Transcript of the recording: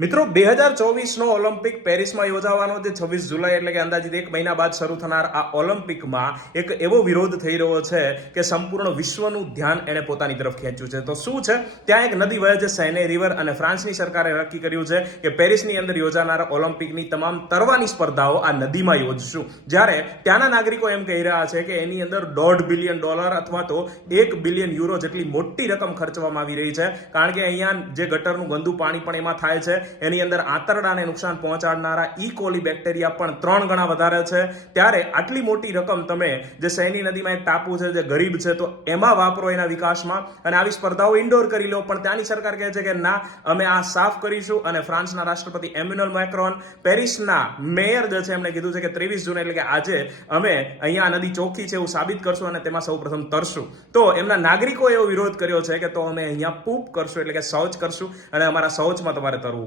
મિત્રો 2024નો ઓલિમ્પિક પેરિસમાં યોજાવાનો છે 26 જુલાઈ એટલે કે અંદાજિત એક મહિના બાદ શરૂ થનાર આ ઓલિમ્પિકમાં એક એવો વિરોધ થઈ રહ્યો છે કે સંપૂર્ણ વિશ્વનું ધ્યાન એને પોતાની તરફ ખેંચ્યું છે. તો શું છે? ત્યાં એક નદી વહે છે સેને રિવર અને ફ્રાન્સની સરકારે નક્કી કર્યું છે કે પેરિસની અંદર યોજાનાર ઓલિમ્પિકની તમામ તરવાની સ્પર્ધાઓ આ નદીમાં યોજશું. જ્યારે ત્યાંના નાગરિકો એમ કહી રહ્યા છે કે એની અંદર $1.5 બિલિયન અથવા તો €1 બિલિયન જેટલી મોટી રકમ ખર્ચવામાં આવી રહી છે. કારણ કે અહીંયા જે ગટરનું ગંદુ પાણી પણ એમાં થાય છે, એની અંદર આંતરડાને નુકસાન પહોંચાડનારા ઇકોલી બેક્ટેરિયા પણ 3 ગણા વધારે છે. ત્યારે આટલી મોટી રકમ તમે જે સૈની નદીમાં એક ટાપુ છે જે ગરીબ છે તો એમાં વાપરો એના વિકાસમાં અને આવી સ્પર્ધાઓ ઇન્ડોર કરી લો. પણ ત્યાંની સરકાર કહે છે કે ના, અમે આ સાફ કરીશું. અને ફ્રાન્સના રાષ્ટ્રપતિ એમ્યુઅલ મેક્રોન, પેરિસના મેયર જે છે એમણે કીધું છે કે 23 જૂન એટલે કે આજે અમે અહીંયા નદી ચોખ્ખી છે એવું સાબિત કરશું અને તેમાં સૌ પ્રથમ તરશું. તો એમના નાગરિકોએ એવો વિરોધ કર્યો છે કે તો અમે અહીંયા પૂપ કરશું એટલે કે શૌચ કરશું અને અમારા શૌચમાં તમારે તરવું પડશે.